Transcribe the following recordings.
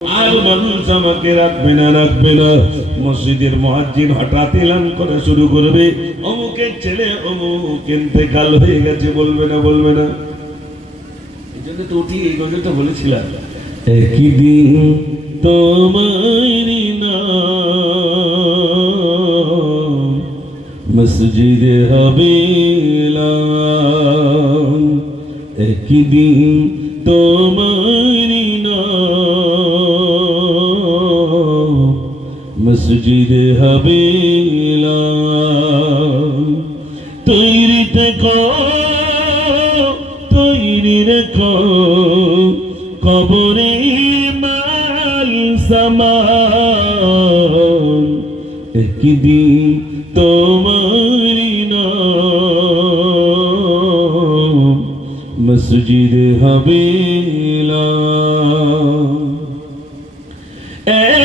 আর মানুষ আমাকে রাখবে না মসজিদের মুয়াজ্জিন হঠাৎ এলান করা শুরু করবে, অমুকের ছেলে অমুক ইন্তেকাল হয়ে গেছে, বলবে না এই জন্য তো উঠি এই গজলটা বলেছিলাম, একই দিন তোমারই নাম মসজিদে হবে এলান, একই দিন তোমারই নাম মসজিদে হবে এলান। তৈরি থেকো তৈরি রেখো কবরে মাল সামান, একদিন তোমারই নাম মসজিদে হবে এলান।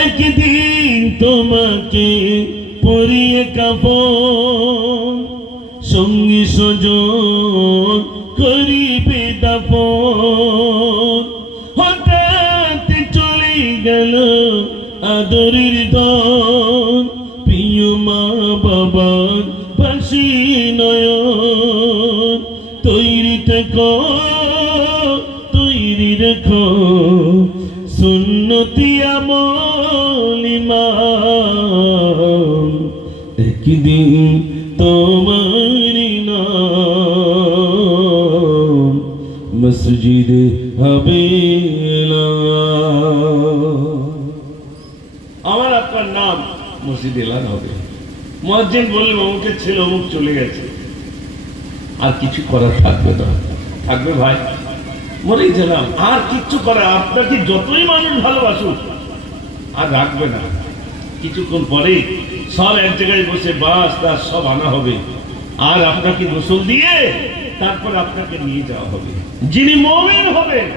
একদিন তোমাকে পরিয়ে কাফন, সঙ্গী সজন করিবে দাফন, হঠাৎ চলে গেল আদরের ধন, প্রিয় মা বাবার পাশে নয়ন। তৈরি থেকো তৈরি রেখো সুন্নতি আমল ইমান, একদিন তোমারই নাম মসজিদে হবে এলান। আমার আপনার নাম মসজিদে এলান হবে। মুয়াজ্জিন বললেন অমুকের ছেলে অমুক চলে গেছে, আর কিছু করার থাকবে না, থাকবে ভাই মরেই গেলাম, আর কিচ্ছু করা, আপনাকে যতই মানুষ ভালোবাসুক আর রাখবে না। কিছুক্ষণ পরে সব এক জায়গায় বসে বাস তার সব আনা হবে, আর আপনাকে গোসল দিয়ে তারপর আপনাকে নিয়ে যাওয়া হবে। যিনি মুমিন হবেন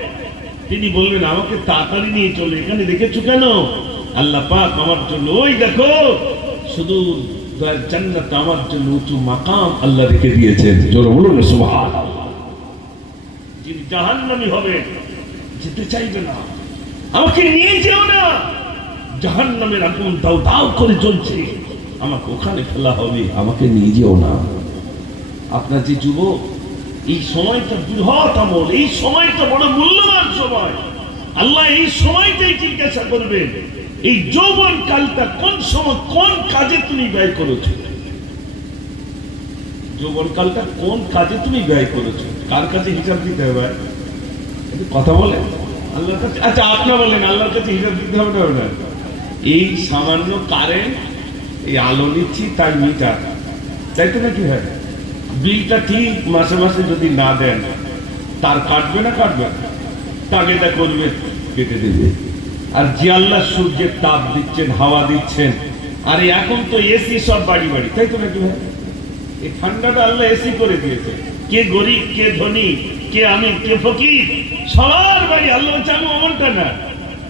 তিনি বলবেন আমাকে তাড়াতাড়ি নিয়ে চলে, এখানে দেখেছো কেন? আল্লাহ পাক আমার জন্য ওই দেখো শুধু জান্নাত আমার জন্য উঁচু মাকাম আল্লাহ রেখে দিয়েছেন, জোরে বলুন সুবহানাল্লাহ। যিনি জাহান্নামী হবেন যেতে চাইবে না, আমাকে নিয়ে যেও না, জাহান্নামের আগুন দাউ দাউ করে জ্বলছে, আমাকে ওখানে ফেলা হবে, আমাকে নিয়ে যেও না। আপনার যে যুবক, এই সময়টা বৃহৎ আমল, এই সময়টা বড় মূল্যবান সময়। আল্লাহ এই সময়টাই জিজ্ঞাসা করবেন এই যৌবন কালটা কোন সময় কোন কাজে তুমি ব্যয় করেছো, যৌবন কালটা কোন কাজে তুমি ব্যয় করেছো, কার কাছে হিসাব দিতে হবে? কথা বলেন আল্লাহর কাছে। আচ্ছা আপনারা বলেন আল্লাহর কাছে হিসাব দিতে হবে না? এই সামান্য কারেন্ট, এই আলো নিচ্ছি তার মিটার, তাই তো নাকি হয়? বিলটা ঠিক মাসে মাসে যদি না দেন তার কাটবে না? কাটবে, টাকাটা করবে, কেটে দেবে। আর যে আল্লাহ সূর্যের তাপ দিচ্ছেন, হাওয়া দিচ্ছেন, আর এখন তো এসি সব বাড়ি বাড়ি, তাই তো নাকি ভাই? এই ঠান্ডাটা আল্লাহ এসি করে দিয়েছে। কে গরিব কে ধনী, কে আমি কে ফকির, সবার বাড়ি আল্লাহ চাবো এমনটা না।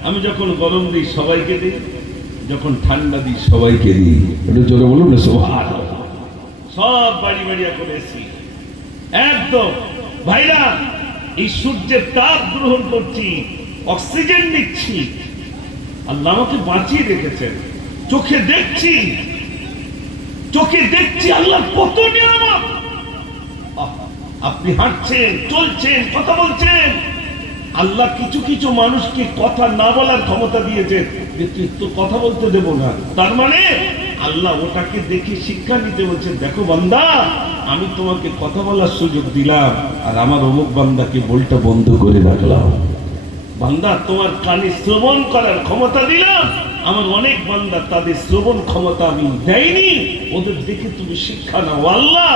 আমি যখন গরম দিই সবাইকে দিই, যখন ঠান্ডা দিই সবাইকে দিই, ওটা জোরে বলুন না সুবহানাল্লাহ। সব বাড়ি বাড়ি এখন এসি একদম। ভাইরা এই সূর্যের তাপ গ্রহণ করছি, অক্সিজেন নিচ্ছি, আল্লাহ আমাকে বাঁচিয়ে রেখেছেন, চোখে দেখছি আল্লাহ কত নিয়ামত। আপনি হাঁটছেন, চলছেন, কথা বলছেন, আল্লাহ কিছু কিছু মানুষকে কথা না বলার ক্ষমতা দিয়েছেন যে তুই তো কথা বলতে দেব না, তার মানে আল্লাহ ওটাকে দেখে শিক্ষা নিতে বলছেন, দেখো বান্দা আমি তোমাকে কথা বলার সুযোগ দিলাম, আর আমার অমুক বান্দাকে বলটা বন্ধ করে রাখলাম। বান্দা তোমার কানে শ্রবণ করার ক্ষমতা দিলাম, আমার অনেক বান্দা তাদের শ্রবণ ক্ষমতা আমি দেয়নি, ওদের দেখে তুমি শিক্ষা নাও। আল্লাহ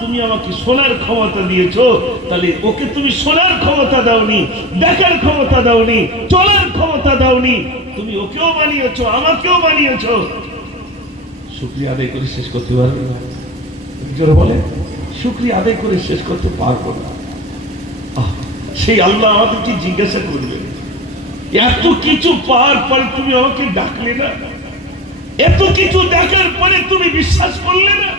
তুমি আমাকে শোনার ক্ষমতা দিয়েছো, তাহলে ওকে তুমি শোনার ক্ষমতা দাওনি, দেখার ক্ষমতা দাওনি, চলার ক্ষমতা দাওনি, তুমি ওকেও বানিয়েছো আমাকেও বানিয়েছো। শুকরিয়া আদায় করে শেষ করতে পারবে না? জোরে বলে শুকরিয়া আদায় করে শেষ করতে পারবো না। সেই আল্লাহ আমাদেরকে জিজ্ঞাসা করবে এত কিছু পাওয়ার পরে তুমি আমাকে ডাকলে না, এত কিছু দেখার পরে তুমি বিশ্বাস করলে না,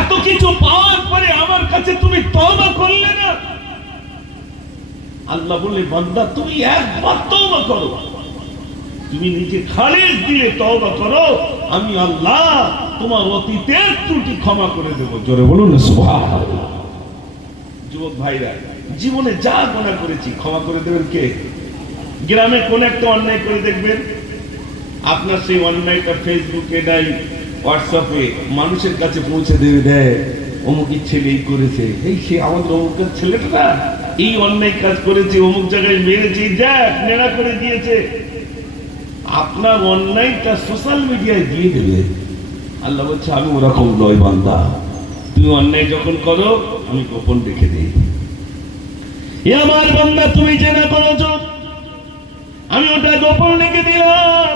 এত কিছু পাওয়ার পরে আমার কাছে তুমি তওবা করলে না। আল্লাহ বলে বান্দা তুমি একবার তওবা করো, তুমি নিজে খালিস দিয়ে তওবা করো, আমি আল্লাহ তোমার অতীতের ত্রুটি ক্ষমা করে দেব। জোরে বলুন না সুবহানাল্লাহ। যুবক ভাইরা, জীবনে যা গুনাহ করেছি ক্ষমা করে দেবেন কে? গ্রামে কোন একটা অন্যায় করে দেখবেন, আপনার সেই অন্যায়টা ফেসবুকে নাই, হোয়াটসঅ্যাপে মানুষের কাছে পৌঁছে দেয়, অমুকের ছেলে এই করেছে, এই সে আমাদের অমুকের ছেলেটা না এই অন্যায় কাজ করেছে, অমুক জায়গায় মেরেছে, দেখ নেড়া করে দিয়েছে। আপনার অন্যায়টা সোশ্যাল মিডিয়ায় দিয়ে দেবে। আল্লাহ বলছে আমি ওরকম নয় বান্দা, তুমি অন্যায় যখন করো আমি গোপন রেখে দিই। এ আমার বান্দা তুমি জেনা করেছো, আমি ওটা গোপন রেখে দিলাম।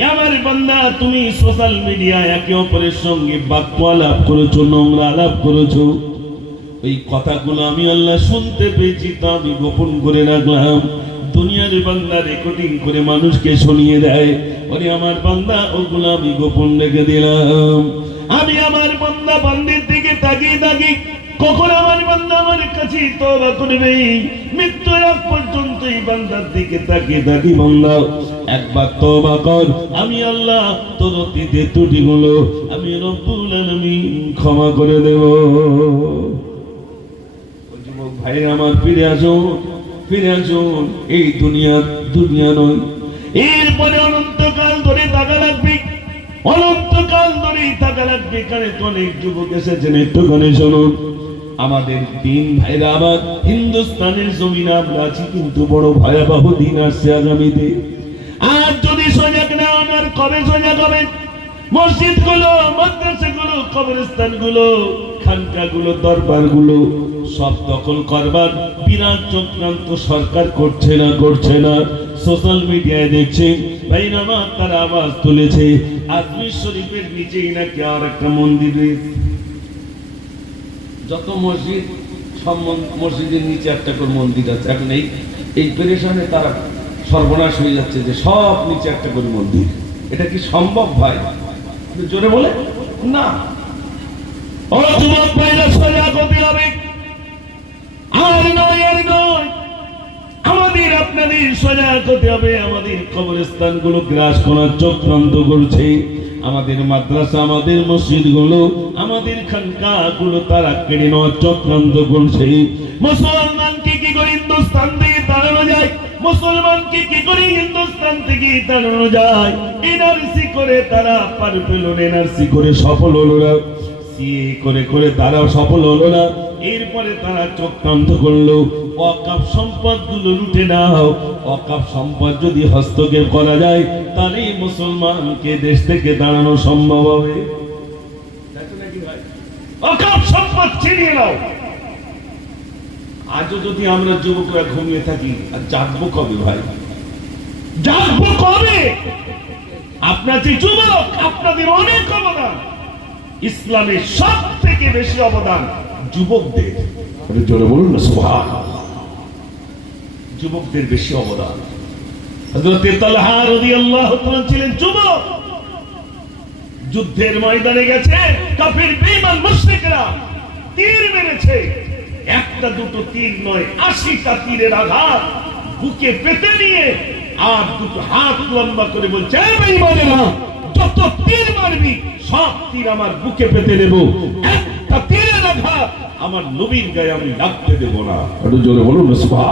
এ আমার বান্দা তুমি সোশ্যাল মিডিয়ায় একে অপরের সঙ্গে বাক্য আলাপ করেছো, নোংরা আলাপ করেছো, এই কথাগুলো আমি আল্লাহ শুনতে পেয়েছি, তা আমি গোপন করে রাখলাম। দুনিয়ার বান্দা রেকর্ডিং করে মানুষকে শুনিয়ে দেয়, ওরে আমার বান্দা ওগুলো আমি গোপন রেখে দিলাম। আমি আমার বান্দা বান্দির দিকে তাকিয়ে থাকি, কখন আমার বান্দা আমার কাছে তওবা করবে, মৃত্যুর আগ পর্যন্ত এই বান্দার দিকে তাকিয়ে থাকি। বান্দা একবার তওবা কর, আমি আল্লাহ তোর অতীতের ত্রুটিগুলো আমি রব্বুল আলামিন ক্ষমা করে দেব। যুবক ভাইরা আমার, ফিরে আসুন, ফিরে আসুন। এই দুনিয়া নয়, এরপরে অনন্তকাল ধরে থাকা লাগবে, অনন্তকাল ধরে থাকা লাগবে। এখানে তো অনেক যুবক এসেছেন, একটুখানি শুনুন। আমাদের দিন ভাইরা, আবার হিন্দুস্তানের জমিনে আমরা আছি, কিন্তু বড় ভয়াবহ দিন আসছে আগামীতে। আর যদি সজাগ না হন, আর কবে সজাগ হবেন? মসজিদ গুলো, মাদ্রাসা গুলো, কবরস্থান গুলো, খানকা গুলো, দরবার গুলো সব দখল করবার বিরাট চক্রান্ত সরকার করছে না। সোশ্যাল মিডিয়ায় দেখছেন ভাইরামা, তারা আওয়াজ তুলেছে আজমির শরীফের নিচেই নাকি আর একটা মন্দির রয়েছে। যত মসজিদ, সব মসজিদের নিচে একটা করে মন্দির আছে। এখন এই পেরেশানে তারা সর্বনাশ হয়ে যাচ্ছে যে সব নিচে একটা করে মন্দির। এটা কি সম্ভব ভাই? জোরে বলে না। ও যুবক ভাইরা, সজাগ হতে হবে। আর নয়, আমাদের আপনাদের সজাগ হতে হবে। আমাদের কবরস্থান গুলো গ্রাস করার চক্রান্ত করছে, আমাদের মাদ্রাসা, আমাদের মসজিদ গুলো, আমাদের খানকা গুলো তারা কেড়ে নেওয়ার চক্রান্ত করছে। মুসলমানকে কি করে হিন্দুস্তান থেকে তাড়ানো যায়? মুসলমানকে কি করে হিন্দুস্তান থেকে তাড়ানো যায়? এনআরসি করে তারা পার পেল, এনআরসি করে সফল হলো না, সিএ করে তারা সফল হলো না। এরপরে তারা চক্রান্ত করলো, ওয়াকফ সম্পদ গুলো লুটে নাও। ওয়াকফ সম্পদ যদি হস্তক্ষেপ করা যায়, তাহলে মুসলমানকে দেশ থেকে দাঁড়ানো সম্ভব হবে। ওয়াকফ সম্পদ ছিনিয়ে নাও। আজও যদি আমরা যুবকরা ঘুমিয়ে থাকি, আর জাগবো কবে ভাই? জাগবো কবে? আপনার যে যুবক, আপনাদের অনেক অবদান। ইসলামের সব থেকে বেশি অবদান যুবকদের। জোরে বলুন না সুবহানাল্লাহ। যুবকদের বেশি অবদান। হযরত তালহা রাদিয়াল্লাহু তাআলা ছিলেন যুবক, যুদ্ধের ময়দানে গেছে, কাফির বেঈমান মুশরিকরা তীর মেরেছে, একটা দুটো তীর নয়, 80টা তীরের আঘাত বুকে পেতে নিয়ে আর দুটো হাত লম্বা করে বলছে, বেঈমানেরা যত তীর মারবি সব তীর আমার বুকে পেতে নেব, একটা তীরের আঘাত আমার নবীর গায়ে আমি লাগতে দেব না। একটু জোরে বলুন না সুবহানাল্লাহ।